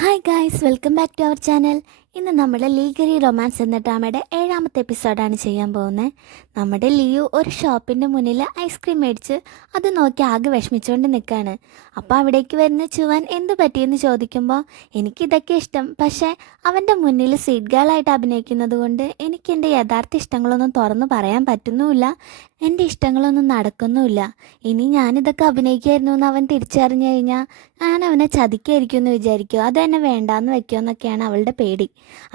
Hi guys, welcome back to our channel. ഇന്ന് നമ്മുടെ legally romance എന്ന ഡ്രാമയുടെ 7ാമത്തെ എപ്പിസോഡാണ് ചെയ്യാൻ പോകുന്നത്. നമ്മുടെ ലിയു ഒരു ഷോപ്പിൻ്റെ മുന്നിൽ ഐസ്ക്രീം മേടിച്ച് അത് നോക്കി ആകെ വിഷമിച്ചുകൊണ്ട് നിൽക്കുകയാണ്. അപ്പോൾ അവിടേക്ക് വരുന്ന ചുവൻ എന്തു പറ്റിയെന്ന് ചോദിക്കുമ്പോൾ എനിക്കിതൊക്കെ ഇഷ്ടം, പക്ഷേ അവൻ്റെ മുന്നിൽ സ്വീറ്റ് ഗേളായിട്ട് അഭിനയിക്കുന്നത് കൊണ്ട് എനിക്ക് എൻ്റെ യഥാർത്ഥ ഇഷ്ടങ്ങളൊന്നും തുറന്നു പറയാൻ പറ്റുന്നുമില്ല, എൻ്റെ ഇഷ്ടങ്ങളൊന്നും നടക്കുന്നുമില്ല. ഇനി ഞാനിതൊക്കെ അഭിനയിക്കുമായിരുന്നു എന്ന് അവൻ തിരിച്ചറിഞ്ഞു കഴിഞ്ഞാൽ ഞാൻ അവനെ ചതിക്കായിരിക്കും എന്ന് വിചാരിക്കുമോ, അത് എന്നെ വേണ്ടാന്ന് വെക്കുമോ എന്നൊക്കെയാണ് അവളുടെ പേടി.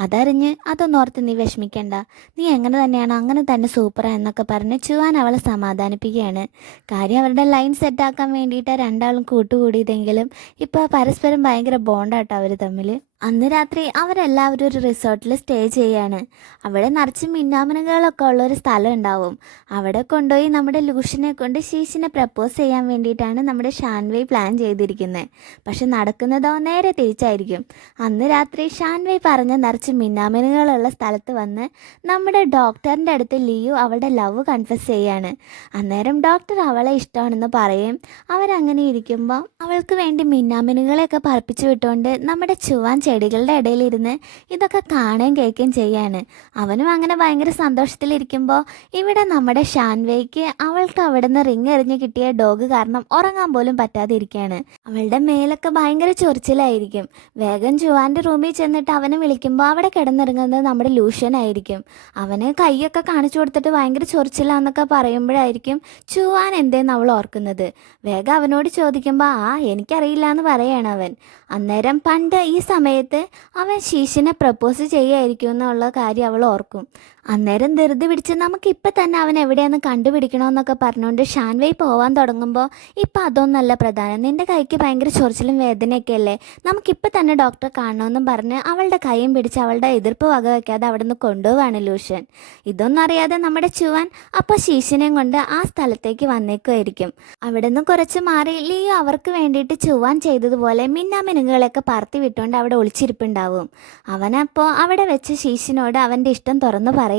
അതറിഞ്ഞ് അതൊന്നോർത്ത് നീ വിഷമിക്കണ്ട, നീ എങ്ങനെ തന്നെയാണോ അങ്ങനെ തന്നെ സൂപ്പറാ എന്നൊക്കെ പറഞ്ഞ് ചുവാൻ അവളെ സമാധാനിപ്പിക്കുകയാണ്. കാര്യം അവരുടെ ലൈൻ സെറ്റാക്കാൻ വേണ്ടിയിട്ട് രണ്ടാളും കൂട്ടുകൂടിയതെങ്കിലും ഇപ്പോൾ പരസ്പരം ഭയങ്കര ബോണ്ടാട്ടോ അവർ തമ്മിൽ. അന്ന് രാത്രി അവരെല്ലാവരും ഒരു റിസോർട്ടിൽ സ്റ്റേ ചെയ്യാണ്. അവിടെ നിറച്ച് മിന്നാമിനുകളൊക്കെ ഉള്ളൊരു സ്ഥലം ഉണ്ടാവും. അവിടെ കൊണ്ടുപോയി നമ്മുടെ ലൂഷനെ കൊണ്ട് ശീശിനെ പ്രപ്പോസ് ചെയ്യാൻ വേണ്ടിയിട്ടാണ് നമ്മുടെ ഷാൻവൈ പ്ലാൻ ചെയ്തിരിക്കുന്നത്. പക്ഷെ നടക്കുന്നതോ നേരെ തിരിച്ചായിരിക്കും. അന്ന് രാത്രി ഷാൻവൈ പറഞ്ഞ നിറച്ച് മിന്നാമിനുകളുള്ള സ്ഥലത്ത് വന്ന് നമ്മുടെ ഡോക്ടറിൻ്റെ അടുത്ത് ലിയു അവളുടെ ലവ് കൺഫസ് ചെയ്യാണ്. അന്നേരം ഡോക്ടർ അവളെ ഇഷ്ടമാണെന്ന് പറയും. അവരങ്ങനെ ഇരിക്കുമ്പോൾ അവൾക്ക് വേണ്ടി മിന്നാമിനുകളെയൊക്കെ പറപ്പിച്ചു വിട്ടുകൊണ്ട് നമ്മുടെ ചുവാൻ ചെടികളുടെ ഇടയിലിരുന്ന് ഇതൊക്കെ കാണുകയും കേൾക്കുകയും ചെയ്യാണ്. അവനും അങ്ങനെ ഭയങ്കര സന്തോഷത്തിലിരിക്കുമ്പോൾ ഇവിടെ നമ്മുടെ ഷാൻവേയ്ക്ക് അവൾക്ക് അവിടെ നിന്ന് റിങ് എറിഞ്ഞ് കിട്ടിയ ഡോഗ് കാരണം ഉറങ്ങാൻ പോലും പറ്റാതെ ഇരിക്കുകയാണ്. അവളുടെ മേലൊക്കെ ഭയങ്കര ചൊറിച്ചിലായിരിക്കും. വേഗം ചുവാൻ്റെ റൂമിൽ ചെന്നിട്ട് അവനെ വിളിക്കുമ്പോൾ അവിടെ കിടന്നിറങ്ങുന്നത് നമ്മുടെ ലൂഷ്യനായിരിക്കും. അവന് കൈയൊക്കെ കാണിച്ചു കൊടുത്തിട്ട് ഭയങ്കര ചൊറിച്ചിലാന്നൊക്കെ പറയുമ്പോഴായിരിക്കും ചുവാൻ എന്തേന്ന് അവൾ ഓർക്കുന്നത്. വേഗം അവനോട് ചോദിക്കുമ്പോൾ എനിക്കറിയില്ല എന്ന് പറയാണ് അവൻ. അന്നേരം പണ്ട് ഈ സമയത്ത് അവൻ ശീശിനെ പ്രപ്പോസ് ചെയ്യായിരിക്കും എന്നുള്ള കാര്യം അവൾ ഓർക്കും. അന്നേരം ധൃതി പിടിച്ച് നമുക്കിപ്പം തന്നെ അവൻ എവിടെയാണെന്ന് കണ്ടുപിടിക്കണമെന്നൊക്കെ പറഞ്ഞുകൊണ്ട് ഷാൻവൈ പോവാൻ തുടങ്ങുമ്പോൾ ഇപ്പം അതൊന്നല്ല പ്രധാനം, നിൻ്റെ കൈക്ക് ഭയങ്കര ചൊറിച്ചിലും വേദനയൊക്കെ അല്ലേ, നമുക്കിപ്പം തന്നെ ഡോക്ടറെ കാണണമെന്നും പറഞ്ഞ് അവളുടെ കൈയും പിടിച്ച് അവളുടെ എതിർപ്പ് വകവയ്ക്കാതെ അവിടെ നിന്ന് കൊണ്ടുപോവാണ് ലൂഷ്യൻ. ഇതൊന്നും അറിയാതെ നമ്മുടെ ചുവാൻ അപ്പോൾ ശീശിനെയും കൊണ്ട് ആ സ്ഥലത്തേക്ക് വന്നേക്കുമായിരിക്കും. അവിടെ നിന്ന് കുറച്ച് മാറി ലിയോ അവർക്ക് വേണ്ടിയിട്ട് ചുവാൻ ചെയ്തതുപോലെ മിന്നാമിനുകളൊക്കെ പറത്തി വിട്ടുകൊണ്ട് അവിടെ ഒളിച്ചിരിപ്പുണ്ടാവും. അവനപ്പോൾ അവിടെ വെച്ച് ശീശിനോട് അവൻ്റെ ഇഷ്ടം തുറന്നു പറയാണ്.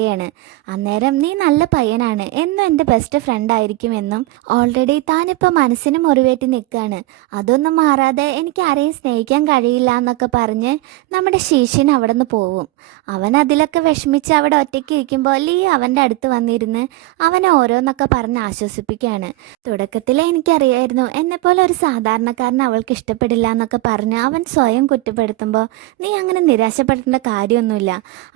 അന്നേരം നീ നല്ല പയ്യനാണ് എന്നും എൻ്റെ ബെസ്റ്റ് ഫ്രണ്ട് ആയിരിക്കുമെന്നും ഓൾറെഡി താനിപ്പോൾ മനസ്സിന് മുറിവേറ്റി നിൽക്കുകയാണ്, അതൊന്നും മാറാതെ എനിക്ക് ആരെയും സ്നേഹിക്കാൻ കഴിയില്ല എന്നൊക്കെ പറഞ്ഞ് നമ്മുടെ ശീശിൻ അവിടെ നിന്ന് പോവും. അവൻ അതിലൊക്കെ വിഷമിച്ച് അവിടെ ഒറ്റയ്ക്ക് ഇരിക്കുമ്പോൾ ലീ അവൻ്റെ അടുത്ത് വന്നിരുന്ന് അവനെ ഓരോന്നൊക്കെ പറഞ്ഞ് ആശ്വസിപ്പിക്കുകയാണ്. തുടക്കത്തിൽ എനിക്കറിയായിരുന്നു എന്നെപ്പോലെ ഒരു സാധാരണക്കാരനെ അവൾക്ക് ഇഷ്ടപ്പെടില്ല എന്നൊക്കെ പറഞ്ഞ് അവൻ സ്വയം കുറ്റപ്പെടുത്തുമ്പോൾ നീ അങ്ങനെ നിരാശപ്പെടേണ്ട കാര്യമൊന്നുമില്ല,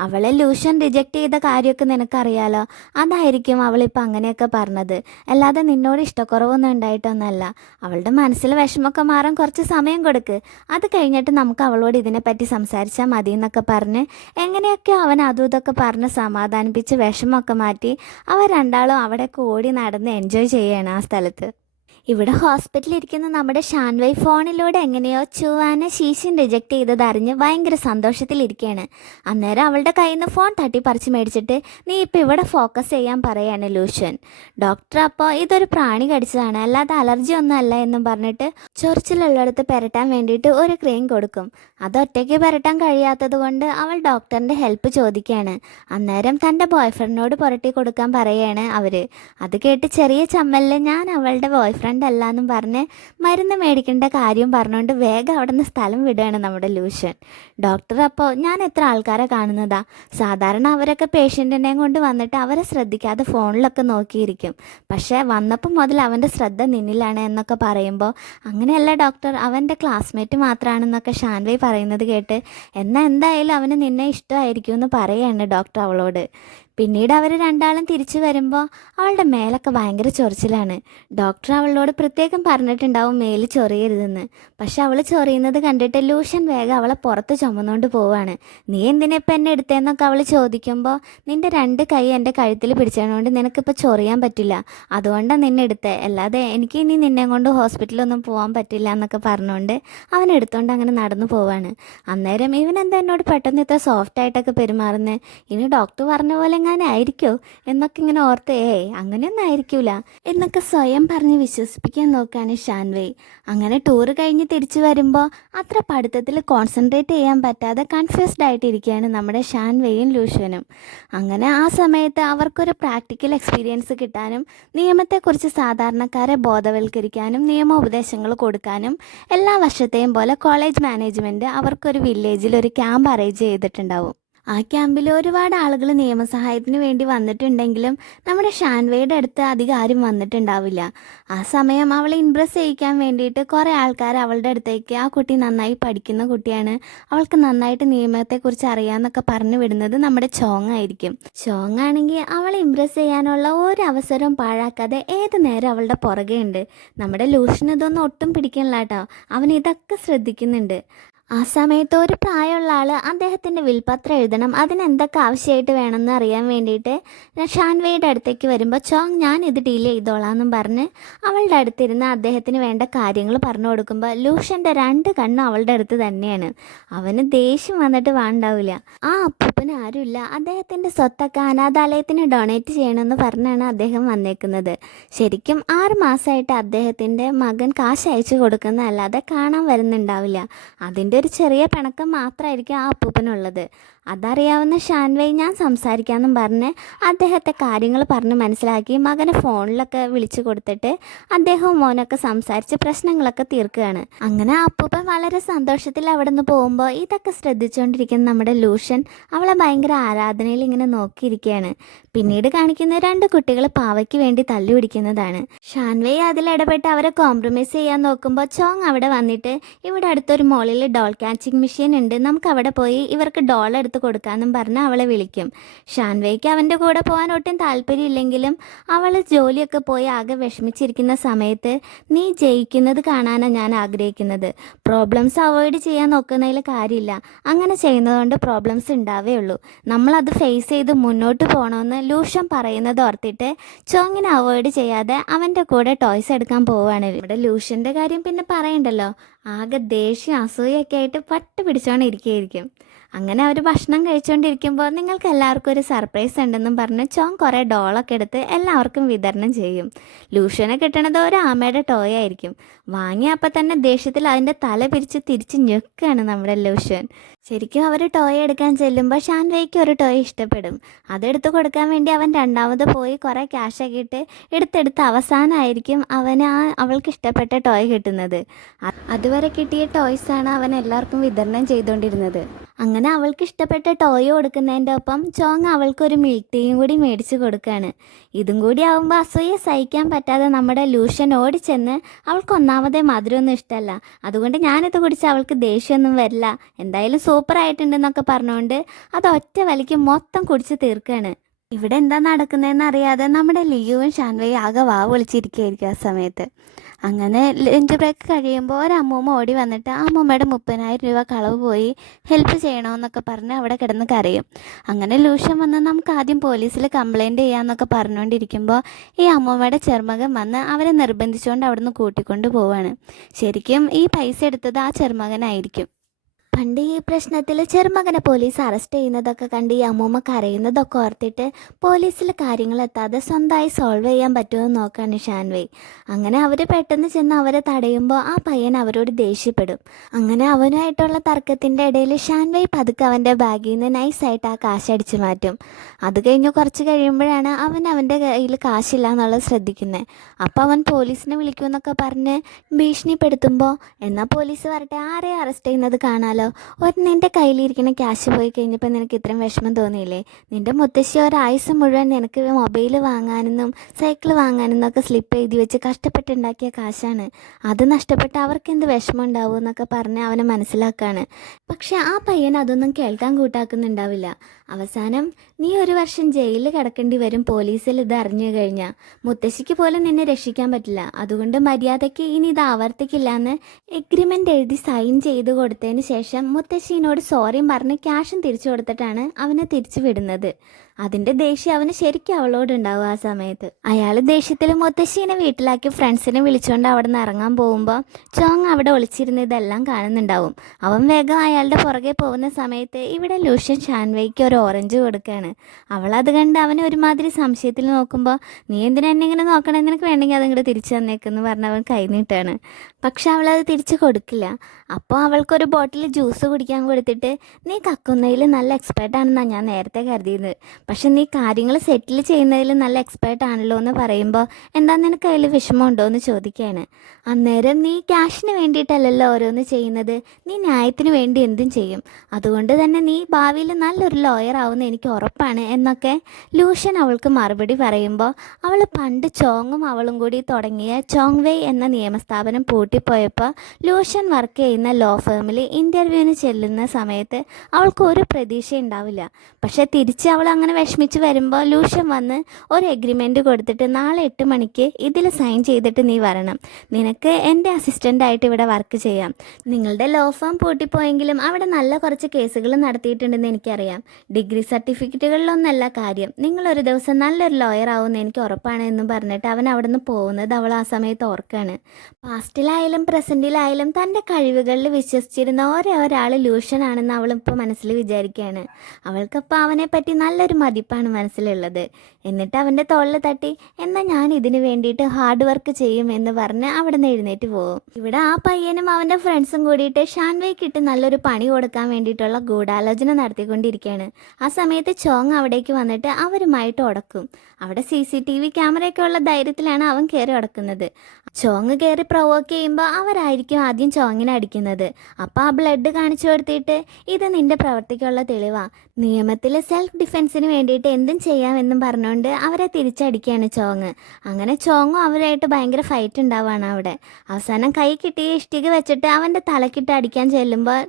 അവളെ ലൂഷ്യൻ റിജക്റ്റ് ചെയ്ത കാര്യമൊക്കെ നിനക്കറിയാലോ, അതായിരിക്കും അവളിപ്പോൾ അങ്ങനെയൊക്കെ പറഞ്ഞത്, അല്ലാതെ നിന്നോട് ഇഷ്ടക്കുറവൊന്നും ഉണ്ടായിട്ടൊന്നല്ല. അവളുടെ മനസ്സിൽ വിഷമമൊക്കെ മാറാൻ കുറച്ച് സമയം കൊടുക്ക്, അത് കഴിഞ്ഞിട്ട് നമുക്ക് അവളോട് ഇതിനെപ്പറ്റി സംസാരിച്ചാൽ മതി എന്നൊക്കെ പറഞ്ഞ് എങ്ങനെയൊക്കെ അവൻ അതും ഇതൊക്കെ പറഞ്ഞ് സമാധാനിപ്പിച്ച് വിഷമമൊക്കെ മാറ്റി അവർ രണ്ടാളും അവിടെ ഓടി നടന്ന് എൻജോയ് ചെയ്യാണ് ആ സ്ഥലത്ത്. ഇവിടെ ഹോസ്പിറ്റലിൽ ഇരിക്കുന്ന നമ്മുടെ ഷാൻവൈ ഫോണിലൂടെ എങ്ങനെയോ ചുവാനെ ശീശിൻ റിജക്റ്റ് ചെയ്തതറിഞ്ഞ് ഭയങ്കര സന്തോഷത്തിലിരിക്കുകയാണ്. അന്നേരം അവളുടെ കയ്യിൽ നിന്ന് ഫോൺ തട്ടിപ്പറിച്ച് മേടിച്ചിട്ട് നീ ഇപ്പോൾ ഇവിടെ ഫോക്കസ് ചെയ്യാൻ പറയാണ് ലൂഷ്യൻ. ഡോക്ടർ അപ്പോൾ ഇതൊരു പ്രാണി കടിച്ചതാണ്, അല്ലാതെ അലർജി ഒന്നും അല്ല എന്നും പറഞ്ഞിട്ട് ചൊറിച്ചിലുള്ളിടത്ത് പുരട്ടാൻ വേണ്ടിയിട്ട് ഒരു ക്രീം കൊടുക്കും. അതൊറ്റയ്ക്ക് പുരട്ടാൻ കഴിയാത്തത് കൊണ്ട് അവൾ ഡോക്ടറിൻ്റെ ഹെൽപ്പ് ചോദിക്കുകയാണ്. അന്നേരം തൻ്റെ ബോയ്ഫ്രണ്ടിനോട് പുരട്ടി കൊടുക്കാൻ പറയുകയാണ് അവർ. അത് കേട്ട് ചെറിയ ചമ്മലിൽ ഞാൻ അവളുടെ ബോയ്ഫ്രണ്ട് അല്ലാന്നും പറഞ്ഞ് മരുന്ന് മേടിക്കേണ്ട കാര്യം പറഞ്ഞുകൊണ്ട് വേഗം അവിടെ നിന്ന് സ്ഥലം വിടുകയാണ് നമ്മുടെ ലൂഷ്യൻ. ഡോക്ടർ അപ്പോൾ ഞാൻ എത്ര ആൾക്കാരെ കാണുന്നതാ, സാധാരണ അവരൊക്കെ പേഷ്യൻറ്റിനെയും കൊണ്ട് വന്നിട്ട് അവരെ ശ്രദ്ധിക്കാതെ ഫോണിലൊക്കെ നോക്കിയിരിക്കും, പക്ഷേ വന്നപ്പോൾ മുതൽ അവൻ്റെ ശ്രദ്ധ നിന്നിലാണ് എന്നൊക്കെ പറയുമ്പോൾ അങ്ങനെയല്ല ഡോക്ടർ, അവൻ്റെ ക്ലാസ്മേറ്റ് മാത്രമാണെന്നൊക്കെ ഷാൻവൈ പറയുന്നത് കേട്ട് എന്നാൽ എന്തായാലും അവന് നിന്നെ ഇഷ്ടമായിരിക്കും എന്ന് പറയുകയാണ് ഡോക്ടർ അവളോട്. പിന്നീട് അവർ രണ്ടാളും തിരിച്ചു വരുമ്പോൾ അവളുടെ മേലൊക്കെ ഭയങ്കര ചൊറിച്ചിലാണ്. ഡോക്ടർ അവളോട് പ്രത്യേകം പറഞ്ഞിട്ടുണ്ടാവും മേല് ചൊറിയരുതെന്ന്, പക്ഷെ അവൾ ചൊറിയുന്നത് കണ്ടിട്ട് ലൂഷ്യൻ വേഗം അവളെ പുറത്ത് ചുമന്നുകൊണ്ട് പോവാണ്. നീ എന്തിനിപ്പോൾ എന്നെ എടുത്തതെന്നൊക്കെ അവൾ ചോദിക്കുമ്പോൾ നിൻ്റെ 2 കൈ എൻ്റെ കഴുത്തിൽ പിടിച്ചതുകൊണ്ട് നിനക്കിപ്പോൾ ചൊറിയാൻ പറ്റില്ല, അതുകൊണ്ടാണ് നിന്നെ എടുത്തത്, അല്ലാതെ എനിക്ക് ഇനി നിന്നെ കൊണ്ട് ഹോസ്പിറ്റലൊന്നും പോകാൻ പറ്റില്ല എന്നൊക്കെ പറഞ്ഞുകൊണ്ട് അവൻ എടുത്തുകൊണ്ട് അങ്ങനെ നടന്നു പോവാണ്. അന്നേരം ഇവനെന്താ എന്നോട് പെട്ടെന്ന് ഇത്ര സോഫ്റ്റായിട്ടൊക്കെ പെരുമാറുന്നത്, ഇനി ഡോക്ടർ പറഞ്ഞ പോലെ അങ്ങനെ ആയിരിക്കോ എന്നൊക്കെ ഇങ്ങനെ ഓർത്ത് അങ്ങനെയൊന്നും ആയിരിക്കൂല എന്നൊക്കെ സ്വയം പറഞ്ഞ് വിശ്വസിപ്പിക്കാൻ നോക്കുകയാണ് ഷാൻവേ. അങ്ങനെ ടൂറ് കഴിഞ്ഞ് തിരിച്ചു വരുമ്പോൾ അത്ര പഠിത്തത്തിൽ കോൺസെൻട്രേറ്റ് ചെയ്യാൻ പറ്റാതെ കൺഫ്യൂസ്ഡ് ആയിട്ടിരിക്കുകയാണ് നമ്മുടെ ഷാൻവേയും ലൂഷ്യനും. അങ്ങനെ ആ സമയത്ത് അവർക്കൊരു പ്രാക്ടിക്കൽ എക്സ്പീരിയൻസ് കിട്ടാനും നിയമത്തെക്കുറിച്ച് സാധാരണക്കാരെ ബോധവൽക്കരിക്കാനും നിയമോപദേശങ്ങൾ കൊടുക്കാനും എല്ലാ വർഷത്തെയും പോലെ കോളേജ് മാനേജ്മെൻറ്റ് അവർക്കൊരു വില്ലേജിൽ ഒരു ക്യാമ്പ് അറേഞ്ച് ചെയ്തിട്ടുണ്ടാവും. ആ ക്യാമ്പിൽ ഒരുപാട് ആളുകൾ നിയമസഹായത്തിന് വേണ്ടി വന്നിട്ടുണ്ടെങ്കിലും നമ്മുടെ ഷാൻവേയുടെ അടുത്ത് അധികം ആരും വന്നിട്ടുണ്ടാവില്ല. ആ സമയം അവളെ ഇംപ്രസ് ചെയ്യിക്കാൻ വേണ്ടിയിട്ട് കുറേ ആൾക്കാർ അവളുടെ അടുത്തേക്ക് ആ കുട്ടി നന്നായി പഠിക്കുന്ന കുട്ടിയാണ്, അവൾക്ക് നന്നായിട്ട് നിയമത്തെക്കുറിച്ച് അറിയാമെന്നൊക്കെ പറഞ്ഞു വിടുന്നത് നമ്മുടെ ചോങ് ആയിരിക്കും. ചോങ് ആണെങ്കിൽ അവളെ ഇംപ്രസ് ചെയ്യാനുള്ള ഒരു അവസരവും പാഴാക്കാതെ ഏത് നേരം അവളുടെ പുറകെ ഉണ്ട്. നമ്മുടെ ലൂഷ്യന് ഇതൊന്നും ഒട്ടും പിടിക്കണില്ല കേട്ടോ, അവൻ ഇതൊക്കെ ശ്രദ്ധിക്കുന്നുണ്ട്. ആ സമയത്ത് ഒരു പ്രായമുള്ള ആൾ അദ്ദേഹത്തിൻ്റെ വിൽപത്രം എഴുതണം, അതിനെന്തൊക്കെ ആവശ്യമായിട്ട് വേണമെന്ന് അറിയാൻ വേണ്ടിയിട്ട് ഷാൻവേയുടെ അടുത്തേക്ക് വരുമ്പോൾ ചോങ് ഞാൻ ഇത് ഡീൽ ചെയ്തോളാം എന്നും പറഞ്ഞ് അവളുടെ അടുത്തിരുന്ന് അദ്ദേഹത്തിന് വേണ്ട കാര്യങ്ങൾ പറഞ്ഞു കൊടുക്കുമ്പോൾ ലൂഷ്യൻ്റെ 2 കണ്ണും അവളുടെ അടുത്ത് തന്നെയാണ്. അവന് ദേഷ്യം വന്നിട്ട് വേണ്ടാവില്ല. ആ അപ്പൂപ്പന് ആരുമില്ല, അദ്ദേഹത്തിൻ്റെ സ്വത്തൊക്കെ അനാഥാലയത്തിന് ഡൊണേറ്റ് ചെയ്യണമെന്ന് പറഞ്ഞാണ് അദ്ദേഹം വന്നേക്കുന്നത്. ശരിക്കും 6 മാസമായിട്ട് അദ്ദേഹത്തിൻ്റെ മകൻ കാശ് അയച്ചു കൊടുക്കുന്നതല്ലാതെ കാണാൻ വരുന്നുണ്ടാവില്ല. അതിൻ്റെ ഒരു ചെറിയ പിണക്കം മാത്രമായിരിക്കും ആ അപ്പൂപ്പനുള്ളത്. അതറിയാവുന്ന ഷാൻവേ ഞാൻ സംസാരിക്കാമെന്നും പറഞ്ഞ് അദ്ദേഹത്തെ കാര്യങ്ങൾ പറഞ്ഞ് മനസ്സിലാക്കി മകനെ ഫോണിലൊക്കെ വിളിച്ചു കൊടുത്തിട്ട് അദ്ദേഹവും മോനൊക്കെ സംസാരിച്ച് പ്രശ്നങ്ങളൊക്കെ തീർക്കുകയാണ്. അങ്ങനെ അപ്പൂപ്പൻ വളരെ സന്തോഷത്തിൽ അവിടെ നിന്ന് പോകുമ്പോൾ ഇതൊക്കെ ശ്രദ്ധിച്ചുകൊണ്ടിരിക്കുന്ന നമ്മുടെ ലൂഷ്യൻ അവളെ ഭയങ്കര ആരാധനയിൽ ഇങ്ങനെ നോക്കിയിരിക്കുകയാണ്. പിന്നീട് കാണിക്കുന്ന 2 കുട്ടികൾ പാവയ്ക്ക് വേണ്ടി തല്ലു പിടിക്കുന്നതാണ്. ഷാൻവേ അതിലിടപെട്ട് അവരെ കോംപ്രമൈസ് ചെയ്യാൻ നോക്കുമ്പോൾ ചോങ് അവിടെ വന്നിട്ട് ഇവിടെ അടുത്തൊരു മോളിൽ ഡോൾ ക്യാച്ചിങ് മെഷീൻ ഉണ്ട്, നമുക്ക് അവിടെ പോയി ഇവർക്ക് ഡോൾ എടുത്ത് കൊടുക്കാമെന്നും പറഞ്ഞ് അവളെ വിളിക്കും. ഷാൻവേയ്ക്ക് അവൻ്റെ കൂടെ പോകാൻ ഒട്ടും താല്പര്യമില്ലെങ്കിലും അവൾ ജോലിയൊക്കെ പോയി ആകെ വിഷമിച്ചിരിക്കുന്ന സമയത്ത് നീ ജയിക്കുന്നത് കാണാനാണ് ഞാൻ ആഗ്രഹിക്കുന്നത്, പ്രോബ്ലംസ് അവോയ്ഡ് ചെയ്യാൻ നോക്കുന്നതിൽ കാര്യമില്ല, അങ്ങനെ ചെയ്യുന്നതുകൊണ്ട് പ്രോബ്ലംസ് ഉണ്ടാവേ ഉള്ളൂ, നമ്മളത് ഫേസ് ചെയ്ത് മുന്നോട്ട് പോകണമെന്ന് ലൂഷ്യൻ പറയുന്നത് ഓർത്തിട്ട് ചോങ്ങിനെ അവോയ്ഡ് ചെയ്യാതെ അവൻ്റെ കൂടെ ടോയ്സ് എടുക്കാൻ പോവുകയാണ്. ഇവിടെ ലൂഷ്യൻ്റെ കാര്യം പിന്നെ പറയണ്ടല്ലോ, ആകെ ദേഷ്യം അസൂയൊക്കെ ആയിട്ട് പട്ട് പിടിച്ചോണ്ട് ഇരിക്കുകയായിരിക്കും. അങ്ങനെ അവർ ഭക്ഷണം കഴിച്ചുകൊണ്ടിരിക്കുമ്പോൾ നിങ്ങൾക്ക് എല്ലാവർക്കും ഒരു സർപ്രൈസ് ഉണ്ടെന്നും പറഞ്ഞ് ചോങ് കുറേ ഡോളൊക്കെ എടുത്ത് എല്ലാവർക്കും വിതരണം ചെയ്യും. ലൂഷ്യനെ കിട്ടണത് ഒരു ആമയുടെ ടോയ് ആയിരിക്കും. വാങ്ങിയ അപ്പം തന്നെ ദേഷ്യത്തിൽ അതിൻ്റെ തല പിരിച്ച് തിരിച്ച് ഞെക്കുകയാണ് നമ്മുടെ ലൂഷ്യൻ. ശരിക്കും അവർ ടോയ് എടുക്കാൻ ചെല്ലുമ്പോൾ ഷാൻവേയ്ക്ക് ഒരു ടോയ് ഇഷ്ടപ്പെടും. അതെടുത്ത് കൊടുക്കാൻ വേണ്ടി അവൻ രണ്ടാമത് പോയി കുറേ ക്യാഷൊക്കെ ഇട്ട് എടുത്തെടുത്ത് അവസാനമായിരിക്കും അവന് അവൾക്ക് ഇഷ്ടപ്പെട്ട ടോയ് കിട്ടുന്നത്. അതുവരെ കിട്ടിയ ടോയ്സാണ് അവൻ എല്ലാവർക്കും വിതരണം ചെയ്തുകൊണ്ടിരുന്നത്. അങ്ങനെ അവൾക്ക് ഇഷ്ടപ്പെട്ട ടോയ് കൊടുക്കുന്നതിൻ്റെ ഒപ്പം ചോങ് അവൾക്കൊരു മിൽക്ക് ടീയും കൂടി മേടിച്ച് കൊടുക്കുകയാണ്. ഇതും കൂടി ആകുമ്പോൾ അസൂയ സഹിക്കാൻ പറ്റാതെ നമ്മുടെ ലൂഷ്യൻ ഓടിച്ചെന്ന് അവൾക്ക് ഒന്നാമതേ മധുരമൊന്നും ഇഷ്ടമല്ല, അതുകൊണ്ട് ഞാനിത് കുടിച്ച് അവൾക്ക് ദേഷ്യമൊന്നും വരില്ല, എന്തായാലും സൂപ്പറായിട്ടുണ്ടെന്നൊക്കെ പറഞ്ഞുകൊണ്ട് അത് ഒറ്റ വലിക്ക് മൊത്തം കുടിച്ച് തീർക്കുകയാണ്. ഇവിടെ എന്താ നടക്കുന്നതെന്ന് അറിയാതെ നമ്മുടെ ലിയുവും ഷാൻവേയും ആകെ വിളിച്ചിരിക്കുകയായിരിക്കും ആ സമയത്ത്. അങ്ങനെ ലഞ്ച് ബ്രേക്ക് കഴിയുമ്പോൾ ഒരു അമ്മൂമ്മ ഓടി വന്നിട്ട് ആ അമ്മൂമ്മയുടെ 30,000 രൂപ കളവ് പോയി ഹെൽപ്പ് ചെയ്യണമെന്നൊക്കെ പറഞ്ഞ് അവിടെ കിടന്ന് കരയും. അങ്ങനെ ലൂഷ്യൻ വന്ന് നമുക്ക് ആദ്യം പോലീസിൽ കംപ്ലയിൻറ്റ് ചെയ്യാമെന്നൊക്കെ പറഞ്ഞുകൊണ്ടിരിക്കുമ്പോൾ ഈ അമ്മൂമ്മയുടെ ചെറുമകൻ വന്ന് അവരെ നിർബന്ധിച്ചുകൊണ്ട് അവിടുന്ന് കൂട്ടിക്കൊണ്ട് പോവാണ്. ശരിക്കും ഈ പൈസ എടുത്തത് ആ ചെറുമകനായിരിക്കും. പണ്ട് ഈ പ്രശ്നത്തിൽ ചെറുമകനെ പോലീസ് അറസ്റ്റ് ചെയ്യുന്നതൊക്കെ കണ്ട് ഈ അമ്മൂമ്മ കരയുന്നതൊക്കെ ഓർത്തിട്ട് പോലീസിൽ കാര്യങ്ങൾ എത്താതെ സ്വന്തമായി സോൾവ് ചെയ്യാൻ പറ്റുമെന്ന് നോക്കാണ് ഷാൻവേ. അങ്ങനെ അവർ പെട്ടെന്ന് ചെന്ന് അവരെ തടയുമ്പോൾ ആ പയ്യൻ അവരോട് ദേഷ്യപ്പെടും. അങ്ങനെ അവനുമായിട്ടുള്ള തർക്കത്തിൻ്റെ ഇടയിൽ ഷാൻവേ പതുക്കെ അവൻ്റെ ബാഗിൽ നിന്ന് നൈസായിട്ട് ആ കാശ് അടിച്ചു മാറ്റും. അത് കഴിഞ്ഞ് കുറച്ച് കഴിയുമ്പോഴാണ് അവൻ്റെ കയ്യിൽ കാശില്ല എന്നുള്ളത് ശ്രദ്ധിക്കുന്നത്. അപ്പോൾ അവൻ പോലീസിനെ വിളിക്കുമെന്നൊക്കെ പറഞ്ഞ് ഭീഷണിപ്പെടുത്തുമ്പോൾ എന്നാൽ പോലീസ് വരട്ടെ, ആരെ അറസ്റ്റ് ചെയ്യുന്നത് കാണാലോ, നിൻ്റെ കയ്യിലിരിക്കുന്ന ക്യാഷ് പോയി കഴിഞ്ഞപ്പോൾ നിനക്ക് ഇത്രയും വിഷമം തോന്നിയില്ലേ, നിൻ്റെ മുത്തശ്ശി ഒരാഴ്ച മുഴുവൻ നിനക്ക് മൊബൈൽ വാങ്ങാനെന്നും സൈക്കിൾ വാങ്ങാനെന്നൊക്കെ സ്ലിപ്പ് എഴുതി വെച്ച് കഷ്ടപ്പെട്ടുണ്ടാക്കിയ കാശാണ്, അത് നഷ്ടപ്പെട്ട് അവർക്ക് എന്ത് വിഷമം ഉണ്ടാവും എന്നൊക്കെ പറഞ്ഞ് അവനെ മനസ്സിലാക്കുകയാണ്. പക്ഷെ ആ പയ്യൻ അതൊന്നും കേൾക്കാൻ കൂട്ടാക്കുന്നുണ്ടാവില്ല. അവസാനം നീ 1 വർഷം ജയിലിൽ കിടക്കേണ്ടി വരും പോലീസിൽ ഇത് അറിഞ്ഞു കഴിഞ്ഞാൽ, മുത്തശ്ശിക്ക് പോലും നിന്നെ രക്ഷിക്കാൻ പറ്റില്ല, അതുകൊണ്ട് മര്യാദയ്ക്ക് ഇനി ഇത് ആവർത്തിക്കില്ല എന്ന് എഗ്രിമെൻ്റ് എഴുതി സൈൻ ചെയ്ത് കൊടുത്തതിന് ശേഷം മുത്തശ്ശീനോട് സോറിയും പറഞ്ഞ് ക്യാഷും തിരിച്ചു കൊടുത്തിട്ടാണ് അവനെ തിരിച്ചു വിടുന്നത്. അതിൻ്റെ ദേഷ്യം അവന് ശരിക്കും അവളോടുണ്ടാവും ആ സമയത്ത്. അയാൾ ദേഷ്യത്തിൽ മുത്തശ്ശീനെ വീട്ടിലാക്കി ഫ്രണ്ട്സിനെ വിളിച്ചുകൊണ്ട് അവിടെ നിന്ന് ഇറങ്ങാൻ പോകുമ്പോൾ ചോങ് അവിടെ ഒളിച്ചിരുന്ന് ഇതെല്ലാം കാണുന്നുണ്ടാവും. അവൻ വേഗം അയാളുടെ പുറകെ പോകുന്ന സമയത്ത് ഇവിടെ ലൂഷ്യൻ ഷാൻവേയ്ക്ക് ഒരു ഓറഞ്ച് കൊടുക്കുകയാണ്. അവളത് കണ്ട് അവനെ ഒരുമാതിരി സംശയത്തിൽ നോക്കുമ്പോൾ, നീ എന്തിനാ എന്നെ ഇങ്ങനെ നോക്കണം, നിനക്ക് വേണമെങ്കിൽ അതിങ്ങോട്ട് തിരിച്ചു തന്നേക്കെന്ന് പറഞ്ഞ് അവൻ കൈ നീട്ടാണ്. പക്ഷെ അവളത് തിരിച്ചു കൊടുക്കില്ല. അപ്പോൾ അവൾക്കൊരു ബോട്ടിൽ ജ്യൂസ് കുടിക്കാൻ കൊടുത്തിട്ട്, നീ കക്കുന്നതിൽ നല്ല എക്സ്പേർട്ടാണെന്നാണ് ഞാൻ നേരത്തെ കരുതിയത്, പക്ഷെ നീ കാര്യങ്ങൾ സെറ്റിൽ ചെയ്യുന്നതിൽ നല്ല എക്സ്പേർട്ട് ആണല്ലോ എന്ന് പറയുമ്പോൾ എന്താ നിനക്ക് അതിൽ വിഷമമുണ്ടോ എന്ന് ചോദിക്കുകയാണ്. അന്നേരം നീ ക്യാഷിന് വേണ്ടിയിട്ടല്ലല്ലോ ഓരോന്ന് ചെയ്യുന്നത്, നീ ന്യായത്തിന് വേണ്ടി എന്തും ചെയ്യും, അതുകൊണ്ട് തന്നെ നീ ഭാവിയിൽ നല്ലൊരു ലോയർ ആവുമെന്ന് എനിക്ക് ഉറപ്പാണ് എന്നൊക്കെ ലൂഷ്യൻ അവൾക്ക് മറുപടി പറയുമ്പോൾ, അവൾ പണ്ട് ചോങ്ങും അവളും കൂടി തുടങ്ങിയ ചോങ് വെയ് എന്ന നിയമസ്ഥാപനം പൂട്ടിപ്പോയപ്പോൾ ലൂഷ്യൻ വർക്ക് ചെയ്യുന്ന ലോ ഫേമിൽ ഇൻ്റർവ്യൂവിന് ചെല്ലുന്ന സമയത്ത് അവൾക്ക് ഒരു പ്രതീക്ഷ ഉണ്ടാവില്ല. പക്ഷേ തിരിച്ച് അവൾ അങ്ങനെ വിഷമിച്ച് വരുമ്പോൾ ലൂഷ്യൻ വന്ന് ഒരു എഗ്രിമെൻറ്റ് കൊടുത്തിട്ട്, നാളെ 8 മണിക്ക് ഇതിൽ സൈൻ ചെയ്തിട്ട് നീ വരണം, നിനക്ക് എൻ്റെ അസിസ്റ്റൻ്റായിട്ട് ഇവിടെ വർക്ക് ചെയ്യാം. നിങ്ങളുടെ ലോ ഫേം പൂട്ടിപ്പോയെങ്കിലും അവിടെ നല്ല കുറച്ച് കേസുകൾ നടത്തിയിട്ടുണ്ടെന്ന് എനിക്കറിയാം, ഡിഗ്രി സർട്ടിഫിക്കറ്റുകളിലൊന്നല്ല കാര്യം, നിങ്ങളൊരു ദിവസം നല്ലൊരു ലോയർ ആവുമെന്ന് എനിക്ക് ഉറപ്പാണ് എന്നും പറഞ്ഞിട്ട് അവൻ അവിടെ നിന്ന് പോകുന്നത് അവൾ ആ സമയത്ത് ഓർക്കാണ്. പാസ്റ്റിലായാലും പ്രസൻറ്റിലായാലും തൻ്റെ കഴിവുകളിൽ വിശ്വസിച്ചിരുന്ന ഒരാൾ ലൂഷ്യൻ ആണെന്ന് അവളിപ്പോൾ മനസ്സിൽ വിചാരിക്കുകയാണ്. അവൾക്കപ്പോൾ അവനെ പറ്റി നല്ലൊരു മതിപ്പാണ് മനസ്സിലുള്ളത്. എന്നിട്ട് അവൻ്റെ തോളിൽ തട്ടി, എന്നാൽ ഞാൻ ഇതിന് വേണ്ടിയിട്ട് ഹാർഡ് വർക്ക് ചെയ്യും എന്ന് പറഞ്ഞ് അവിടെ നിന്ന് എഴുന്നേറ്റ് പോകും. ഇവിടെ ആ പയ്യനും അവൻ്റെ ഫ്രണ്ട്സും കൂടിയിട്ട് ഷാൻവേക്കിട്ട് നല്ലൊരു പണി കൊടുക്കാൻ വേണ്ടിയിട്ടുള്ള ഗൂഢാലോചന നടത്തിക്കൊണ്ടിരിക്കുകയാണ്. ആ സമയത്ത് ചോങ് അവിടേക്ക് വന്നിട്ട് അവരുമായിട്ട് ഉടക്കും. അവിടെ CCTV ക്യാമറയൊക്കെ ഉള്ള ധൈര്യത്തിലാണ് അവൻ കയറി ഉടക്കുന്നത്. ചോങ് കയറി പ്രൊവോക്ക് ചെയ്യുമ്പോൾ അവരായിരിക്കും ആദ്യം ചോങ്ങിനെ അടിക്കുന്നത്. അപ്പോൾ ആ ബ്ലഡ് കാണിച്ചു കൊടുത്തിട്ട്, ഇത് നിന്റെ പ്രവർത്തിക്കുള്ള തെളിവാണ്, നിയമത്തിൽ സെൽഫ് ഡിഫെൻസിന് വേണ്ടിയിട്ട് എന്തും ചെയ്യാമെന്നും പറഞ്ഞുകൊണ്ട് അവരെ തിരിച്ചടിക്കുകയാണ് ചോങ്. അങ്ങനെ ചോങ്ങും അവരായിട്ട് ഭയങ്കര ഫൈറ്റ് ഉണ്ടാവുകയാണ് അവിടെ. അവസാനം കൈ കിട്ടിയ ഇഷ്ടിക വെച്ചിട്ട് അവൻ്റെ തലക്കിട്ട് അടിക്കാൻ ചെല്ലുമ്പോൾ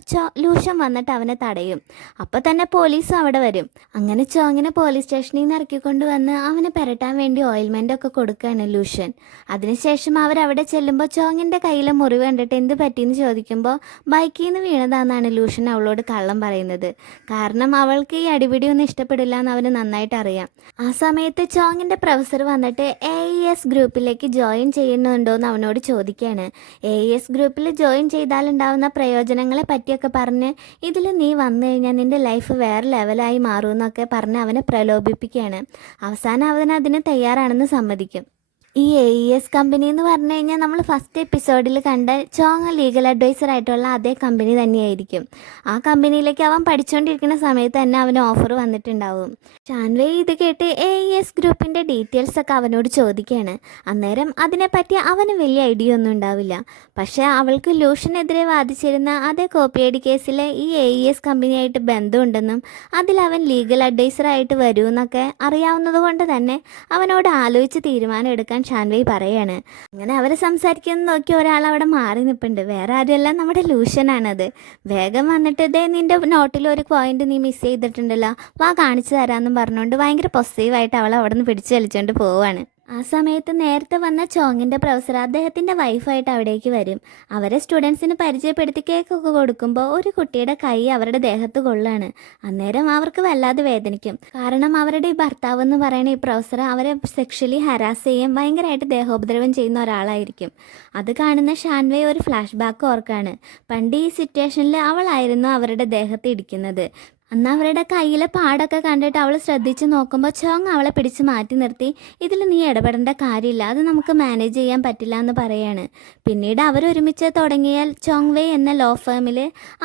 ലൂഷ്യൻ വന്നിട്ട് അവനെ തടയും. അപ്പോൾ തന്നെ പോലീസും അവിടെ വരും. അങ്ങനെ ചോങ്ങിനെ പോലീസ് സ്റ്റേഷനിൽ നിന്ന് ഇറക്കിക്കൊണ്ട് വന്ന് അവനെ പെരട്ടാൻ വേണ്ടി ഓയിൽമെൻ്റ് ഒക്കെ കൊടുക്കുകയാണ് ലൂഷ്യൻ. അതിനുശേഷം അവരവിടെ ചെല്ലുമ്പോൾ ചോങ്ങിൻ്റെ കയ്യിലെ മുറിവ് കണ്ടിട്ട് എന്ത് പറ്റിയെന്ന് ചോദിക്കുമ്പോൾ ബൈക്കിൽ നിന്ന് വീണതാണെന്നാണ് ലൂഷ്യൻ അവളോട് കള്ളം പറയുന്നത്. കാരണം അവൾക്ക് ഈ അടിപിടിയൊന്നും ഇഷ്ടപ്പെടില്ല എന്ന് അവന് നന്നായിട്ട് അറിയാം. ആ സമയത്ത് ചോങ്ങിൻ്റെ പ്രൊഫസർ വന്നിട്ട് AES ഗ്രൂപ്പിലേക്ക് ജോയിൻ ചെയ്യുന്നുണ്ടോ എന്ന് അവനോട് ചോദിക്കുകയാണ്. AES ഗ്രൂപ്പിൽ ജോയിൻ ചെയ്താലുണ്ടാവുന്ന പ്രയോജനങ്ങളെ പറ്റിയൊക്കെ പറഞ്ഞ്, ഇതിൽ നീ വന്നു കഴിഞ്ഞാൽ നിൻ്റെ ലൈഫ് വേറെ ലെവലായി മാറുമെന്നൊക്കെ പറഞ്ഞ് അവനെ പ്രലോഭിപ്പിക്കുകയാണ്. അവസാനം അവൻ അതിന് തയ്യാറാണെന്ന് സമ്മതിക്കും. ഈ AES കമ്പനി എന്ന് പറഞ്ഞു കഴിഞ്ഞാൽ നമ്മൾ ഫസ്റ്റ് എപ്പിസോഡിൽ കണ്ട ചോങ് ലീഗൽ അഡ്വൈസർ ആയിട്ടുള്ള അതേ കമ്പനി തന്നെയായിരിക്കും. ആ കമ്പനിയിലേക്ക് അവൻ പഠിച്ചുകൊണ്ടിരിക്കുന്ന സമയത്ത് തന്നെ അവന് ഓഫർ വന്നിട്ടുണ്ടാവും. ഷാൻവേ ഇത് കേട്ട് AES ഗ്രൂപ്പിൻ്റെ ഡീറ്റെയിൽസ് ഒക്കെ അവനോട് ചോദിക്കുകയാണ്. അന്നേരം അതിനെപ്പറ്റി അവന് വലിയ ഐഡിയ ഒന്നും ഉണ്ടാവില്ല. പക്ഷേ അവൾക്ക് ലൂഷ്യനെതിരെ വാദിച്ചിരുന്ന അതേ കോപ്പിയടി കേസിലെ ഈ AES കമ്പനിയായിട്ട് ബന്ധമുണ്ടെന്നും അതിൽ അവൻ ലീഗൽ അഡ്വൈസറായിട്ട് വരുമെന്നൊക്കെ അറിയാവുന്നത് കൊണ്ട് തന്നെ അവനോട് ആലോചിച്ച് തീരുമാനം എടുക്കാൻ ഷാൻവേ പറയാണ്. അങ്ങനെ അവർ സംസാരിക്കുന്നത് നോക്കി ഒരാൾ അവിടെ മാറി നിൽപ്പുണ്ട്. വേറെ ആരുമല്ല, നമ്മുടെ ലൂഷ്യനാണത്. വേഗം വന്നിട്ട്, ഇതേ നിൻ്റെ നോട്ടിൽ ഒരു പോയിന്റ് നീ മിസ് ചെയ്തിട്ടുണ്ടല്ലോ, വാ കാണിച്ചു തരാമെന്നും പറഞ്ഞുകൊണ്ട് ഭയങ്കര പോസിറ്റീവായിട്ട് അവൾ അവിടെ നിന്ന് പിടിച്ചു വലിച്ചുകൊണ്ട് പോവാണ്. ആ സമയത്ത് നേരത്തെ വന്ന ചോങ്ങിൻ്റെ പ്രൊഫസർ അദ്ദേഹത്തിൻ്റെ വൈഫായിട്ട് അവിടേക്ക് വരും. അവരെ സ്റ്റുഡൻസിന് പരിചയപ്പെടുത്തി കേക്കൊക്കെ കൊടുക്കുമ്പോൾ ഒരു കുട്ടിയുടെ കൈ അവരുടെ ദേഹത്ത് കൊള്ളുകയാണ്. അന്നേരം അവർക്ക് വല്ലാതെ വേദനിക്കും. കാരണം അവരുടെ ഈ ഭർത്താവ് എന്ന് പറയുന്ന ഈ പ്രൊഫസർ അവരെ സെക്ഷലി ഹരാസ് ചെയ്യും, ഭയങ്കരമായിട്ട് ദേഹോപദ്രവം ചെയ്യുന്ന ഒരാളായിരിക്കും. അത് കാണുന്ന ഷാൻവേ ഒരു ഫ്ലാഷ് ബാക്ക് ഓർക്കാണ്. പണ്ട് ഈ സിറ്റുവേഷനിൽ അവളായിരുന്നു അവരുടെ ദേഹത്ത് ഇടിക്കുന്നത്. അന്ന് അവരുടെ കയ്യിലെ പാടൊക്കെ കണ്ടിട്ട് അവൾ ശ്രദ്ധിച്ച് നോക്കുമ്പോൾ ചോങ് അവളെ പിടിച്ച് മാറ്റി നിർത്തി, ഇതിൽ നീ ഇടപെടേണ്ട കാര്യമില്ല, അത് നമുക്ക് മാനേജ് ചെയ്യാൻ പറ്റില്ല എന്ന് പറയാണ്. പിന്നീട് അവരൊരുമിച്ച് തുടങ്ങിയ ചോങ് വേ എന്ന ലോ ഫേമിൽ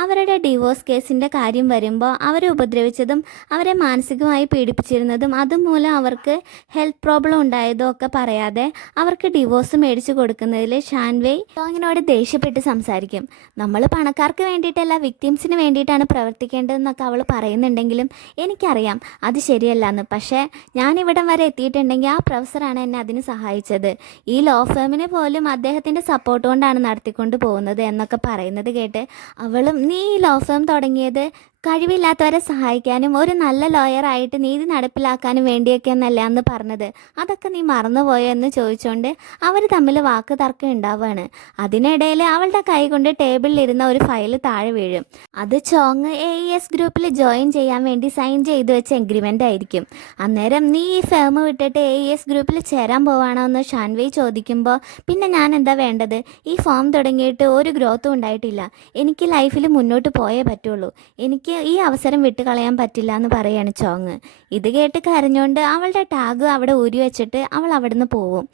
അവരുടെ ഡിവോഴ്സ് കേസിൻ്റെ കാര്യം വരുമ്പോൾ അവരെ ഉപദ്രവിച്ചതും അവരെ മാനസികമായി പീഡിപ്പിച്ചിരുന്നതും അതുമൂലം അവർക്ക് ഹെൽത്ത് പ്രോബ്ലം ഉണ്ടായതും ഒക്കെ പറയാതെ അവർക്ക് ഡിവോഴ്സ് മേടിച്ച് കൊടുക്കുന്നതിൽ ഷാൻവേ ചോങ്ങിനോട് ദേഷ്യപ്പെട്ട് സംസാരിക്കും. നമ്മൾ പണക്കാർക്ക് വേണ്ടിയിട്ടല്ല, വിക്ടിംസിന് വേണ്ടിയിട്ടാണ് പ്രവർത്തിക്കേണ്ടതെന്നൊക്കെ അവൾ പറയുന്നുണ്ടെങ്കിലും എനിക്കറിയാം അത് ശരിയല്ല. പക്ഷേ ഞാനിവിടം വരെ എത്തിയിട്ടുണ്ടെങ്കിൽ ആ പ്രൊഫസറാണ് എന്നെ അതിന് സഹായിച്ചത്. ഈ ലോ ഫേമിന് പോലും അദ്ദേഹത്തിൻ്റെ സപ്പോർട്ട് കൊണ്ടാണ് നടത്തിക്കൊണ്ട് പോകുന്നത് എന്നൊക്കെ പറയുന്നത് കേട്ട് അവളും, നീ ഈ ലോ ഫേം തുടങ്ങിയത് കഴിവില്ലാത്തവരെ സഹായിക്കാനും ഒരു നല്ല ലോയറായിട്ട് നീതി നടപ്പിലാക്കാനും വേണ്ടിയൊക്കെ എന്നല്ല അന്ന് പറഞ്ഞത്, അതൊക്കെ നീ മറന്നുപോയോ എന്ന് ചോദിച്ചുകൊണ്ട് അവർ തമ്മിൽ വാക്ക് തർക്കം ഉണ്ടാവുകയാണ്. അതിനിടയിൽ അവളുടെ കൈ കൊണ്ട് ടേബിളിലിരുന്ന ഒരു ഫയൽ താഴെ വീഴും. അത് ചോങ് AES ഗ്രൂപ്പിൽ ജോയിൻ ചെയ്യാൻ വേണ്ടി സൈൻ ചെയ്തു വെച്ച എഗ്രിമെൻ്റ് ആയിരിക്കും. അന്നേരം നീ ഈ ഫേം വിട്ടിട്ട് AES ഗ്രൂപ്പിൽ ചേരാൻ പോവാണോ എന്ന് ഷാൻവി ചോദിക്കുമ്പോൾ പിന്നെ ഞാൻ എന്താ വേണ്ടത്, ഈ ഫോം തുടങ്ങിയിട്ട് ഒരു ഗ്രോത്തും ഉണ്ടായിട്ടില്ല, എനിക്ക് ലൈഫിൽ മുന്നോട്ട് പോയേ പറ്റുള്ളൂ, എനിക്ക് ഈ അവസരം വിട്ടുകളയാൻ പറ്റില്ല എന്ന് പറയാണ് ചോങ്. ഇത് കേട്ട് കരഞ്ഞുകൊണ്ട് അവളുടെ ടാഗ് അവിടെ ഊരി വെച്ചിട്ട് അവൾ അവിടുന്ന് പോവും.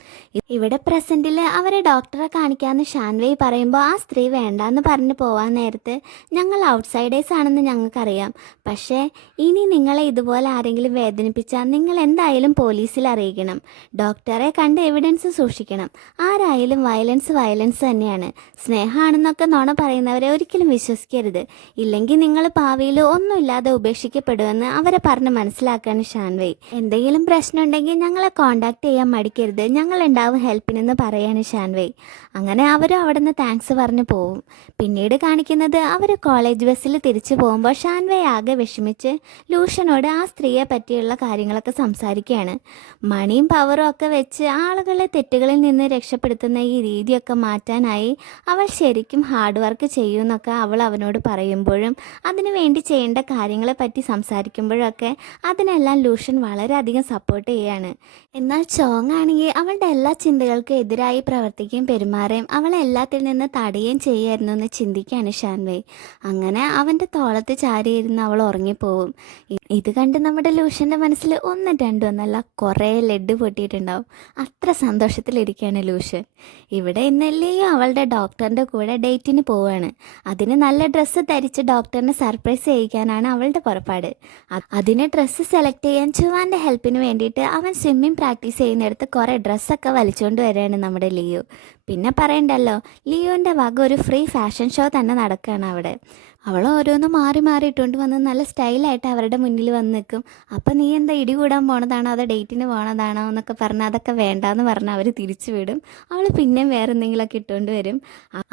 ഇവിടെ പ്രസൻറ്റിൽ അവരെ ഡോക്ടറെ കാണിക്കാമെന്ന് ഷാൻവി പറയുമ്പോൾ ആ സ്ത്രീ വേണ്ടാന്ന് പറഞ്ഞ് പോവാൻ നേരത്ത് ഞങ്ങൾ ഔട്ട്സൈഡേഴ്സ് ആണെന്ന് ഞങ്ങൾക്കറിയാം, പക്ഷേ ഇനി നിങ്ങളെ ഇതുപോലെ ആരെങ്കിലും വേദനിപ്പിച്ചാൽ നിങ്ങൾ എന്തായാലും പോലീസിൽ അറിയിക്കണം, ഡോക്ടറെ കണ്ട് എവിഡൻസ് സൂക്ഷിക്കണം, ആരായാലും വയലൻസ് തന്നെയാണ്, സ്നേഹമാണെന്നൊക്കെ നുണ പറയുന്നവരെ ഒരിക്കലും വിശ്വസിക്കരുത്, ഇല്ലെങ്കിൽ നിങ്ങൾ ഭാവിയിൽ ഒന്നുമില്ലാതെ ഉപേക്ഷിക്കപ്പെടുമെന്ന് അവരെ പറഞ്ഞ് മനസ്സിലാക്കാണ് ഷാൻവി. എന്തെങ്കിലും പ്രശ്നമുണ്ടെങ്കിൽ ഞങ്ങളെ കോണ്ടാക്ട് ചെയ്യാൻ മടിക്കരുത്, ഞങ്ങളുണ്ടാവും ഹെൽപ്പിനെന്ന് പറയാണ് ഷാൻവി. അങ്ങനെ അവരും അവിടെ നിന്ന് താങ്ക്സ് പറഞ്ഞ് പോവും. പിന്നീട് കാണിക്കുന്നത് അവർ കോളേജ് ബസ്സിൽ തിരിച്ചു പോകുമ്പോൾ ഷാൻവി ആകെ വിഷമിച്ച് ലൂഷനോട് ആ സ്ത്രീയെ പറ്റിയുള്ള കാര്യങ്ങളൊക്കെ സംസാരിക്കുകയാണ്. മണിയും പവറും ഒക്കെ വെച്ച് ആളുകളെ തെറ്റുകളിൽ നിന്ന് രക്ഷപ്പെടുത്തുന്ന ഈ രീതിയൊക്കെ മാറ്റാനായി അവൾ ശരിക്കും ഹാർഡ് വർക്ക് ചെയ്യുമെന്നൊക്കെ അവൾ അവനോട് പറയുമ്പോഴും അതിനു വേണ്ടി ചെയ്യേണ്ട കാര്യങ്ങളെ പറ്റി സംസാരിക്കുമ്പോഴൊക്കെ അതിനെല്ലാം ലൂഷൻ വളരെയധികം സപ്പോർട്ട് ചെയ്യുകയാണ്. എന്നാൽ ചോങ് ആണെങ്കിൽ അവളുടെ എല്ലാ ചിന്തകൾക്കും എതിരായി പ്രവർത്തിക്കുകയും പെരുമാറുകയും അവളെ എല്ലാത്തിൽ നിന്ന് തടയുകയും ചെയ്യായിരുന്നു എന്ന് ചിന്തിക്കുകയാണ് ഷാൻവി. അങ്ങനെ അവൻ്റെ തോളത്ത് ചാരിയിരുന്ന് അവൾ ഉറങ്ങിപ്പോവും. ഇത് കണ്ട് നമ്മുടെ ലൂഷൻ്റെ മനസ്സിൽ ഒന്നും രണ്ടും എന്നല്ല കുറേ ലഡ് പൊട്ടിയിട്ടുണ്ടാവും. അത്ര സന്തോഷത്തിലിരിക്കുകയാണ് ലൂഷൻ. ഇവിടെ ഇന്നലെയും അവളുടെ ഡോക്ടറിൻ്റെ കൂടെ ഡേറ്റിന് പോവുകയാണ്. അതിന് നല്ല ഡ്രസ്സ് ധരിച്ച് ഡോക്ടറിനെ സർപ്രൈസ് ചെയ്യിക്കാനാണ് അവളുടെ പുറപ്പാട്. അതിന് ഡ്രസ്സ് സെലക്ട് ചെയ്യാൻ ചുവാൻ്റെ ഹെൽപ്പിന് വേണ്ടിയിട്ട് അവൻ സ്വിമ്മിങ് പ്രാക്ടീസ് ചെയ്യുന്നിടത്ത് കുറേ ഡ്രസ്സൊക്കെ വലിച്ചുകൊണ്ട് വരികയാണ് നമ്മുടെ ലിയോ. പിന്നെ പറയണ്ടല്ലോ, ലിയോൻ്റെ വക ഒരു ഫ്രീ ഫാഷൻ ഷോ തന്നെ നടക്കുകയാണ് അവിടെ. അവൾ ഓരോന്ന് മാറി ഇട്ടുകൊണ്ട് വന്ന് നല്ല സ്റ്റൈലായിട്ട് അവരുടെ മുന്നിൽ വന്ന് നിൽക്കും. അപ്പം നീ എന്താ ഇടി കൂടാൻ പോണതാണോ അതോ ഡേറ്റിന് പോണതാണോ എന്നൊക്കെ പറഞ്ഞാൽ അതൊക്കെ വേണ്ടാന്ന് പറഞ്ഞാൽ അവർ തിരിച്ചു വിടും. അവൾ പിന്നെയും വേറെ എന്തെങ്കിലുമൊക്കെ ഇട്ടുകൊണ്ട് വരും.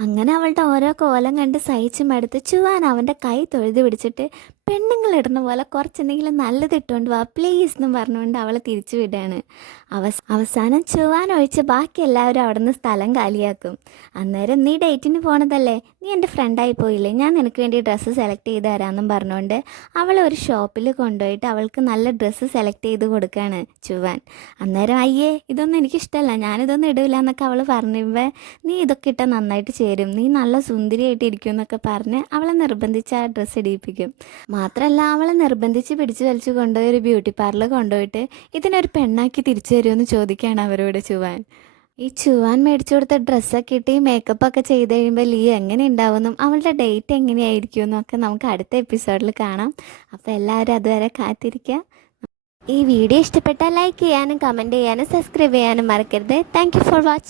അങ്ങനെ അവളുടെ ഓരോ കോലം കണ്ട് സഹിച്ച് മടുത്ത് ചുവാൻ അവൻ്റെ കൈ തൊഴുത് പിടിച്ചിട്ട് പെണ്ണുങ്ങളിടുന്ന പോലെ കുറച്ചെന്തെങ്കിലും നല്ലത് ഇട്ടുകൊണ്ട് വാ പ്ലീസ് എന്നും പറഞ്ഞുകൊണ്ട് അവളെ തിരിച്ചു വിടുകയാണ്. അവസാനം ചുവാൻ ഒഴിച്ച് ബാക്കി എല്ലാവരും അവിടെ നിന്ന് സ്ഥലം കാലിയാക്കും. അന്നേരം നീ ഡേറ്റിന് പോണതല്ലേ, നീ എൻ്റെ ഫ്രണ്ടായി പോയില്ലേ, ഞാൻ നിനക്ക് വേണ്ടി ഡ്രസ്സ് സെലക്ട് ചെയ്ത് തരാമെന്നും പറഞ്ഞുകൊണ്ട് അവളെ ഒരു ഷോപ്പിൽ കൊണ്ടുപോയിട്ട് അവൾക്ക് നല്ല ഡ്രസ്സ് സെലക്ട് ചെയ്ത് കൊടുക്കുകയാണ് ചുവാൻ. അന്നേരം അയ്യേ ഇതൊന്നും എനിക്കിഷ്ടമല്ല, ഞാനിതൊന്നും ഇടില്ല എന്നൊക്കെ അവൾ പറയുമ്പോൾ നീ ഇതൊക്കെ ഇട്ടാൽ നന്നായിട്ട് ചേരും, നീ നല്ല സുന്ദരിയായിട്ട് ഇരിക്കും എന്നൊക്കെ പറഞ്ഞ് അവളെ നിർബന്ധിച്ച് ആ ഡ്രസ്സ് ഇടിയിപ്പിക്കും. മാത്രമല്ല അവളെ നിർബന്ധിച്ച് പിടിച്ചു വലിച്ചു കൊണ്ടുപോയി ഒരു ബ്യൂട്ടി പാർലർ കൊണ്ടുപോയിട്ട് ഇതിനൊരു പെണ്ണാക്കി തിരിച്ചു തരുമെന്ന് ചോദിക്കുകയാണ് അവരോട് ചുവാൻ. ഈ ചുവാൻ മേടിച്ചു കൊടുത്ത ഡ്രസ്സൊക്കെ ഇട്ട് ഈ മേക്കപ്പൊക്കെ ചെയ്ത് കഴിയുമ്പോൾ ലീ എങ്ങനെ ഉണ്ടാവുമെന്നും അവളുടെ ഡേറ്റ് എങ്ങനെയായിരിക്കും എന്നൊക്കെ നമുക്ക് അടുത്ത എപ്പിസോഡിൽ കാണാം. അപ്പോൾ എല്ലാവരും അതുവരെ കാത്തിരിക്കുക. ഈ വീഡിയോ ഇഷ്ടപ്പെട്ടാൽ ലൈക്ക് ചെയ്യാനും കമൻറ്റ് ചെയ്യാനും സബ്സ്ക്രൈബ് ചെയ്യാനും മറക്കരുത്. Thank you for watching.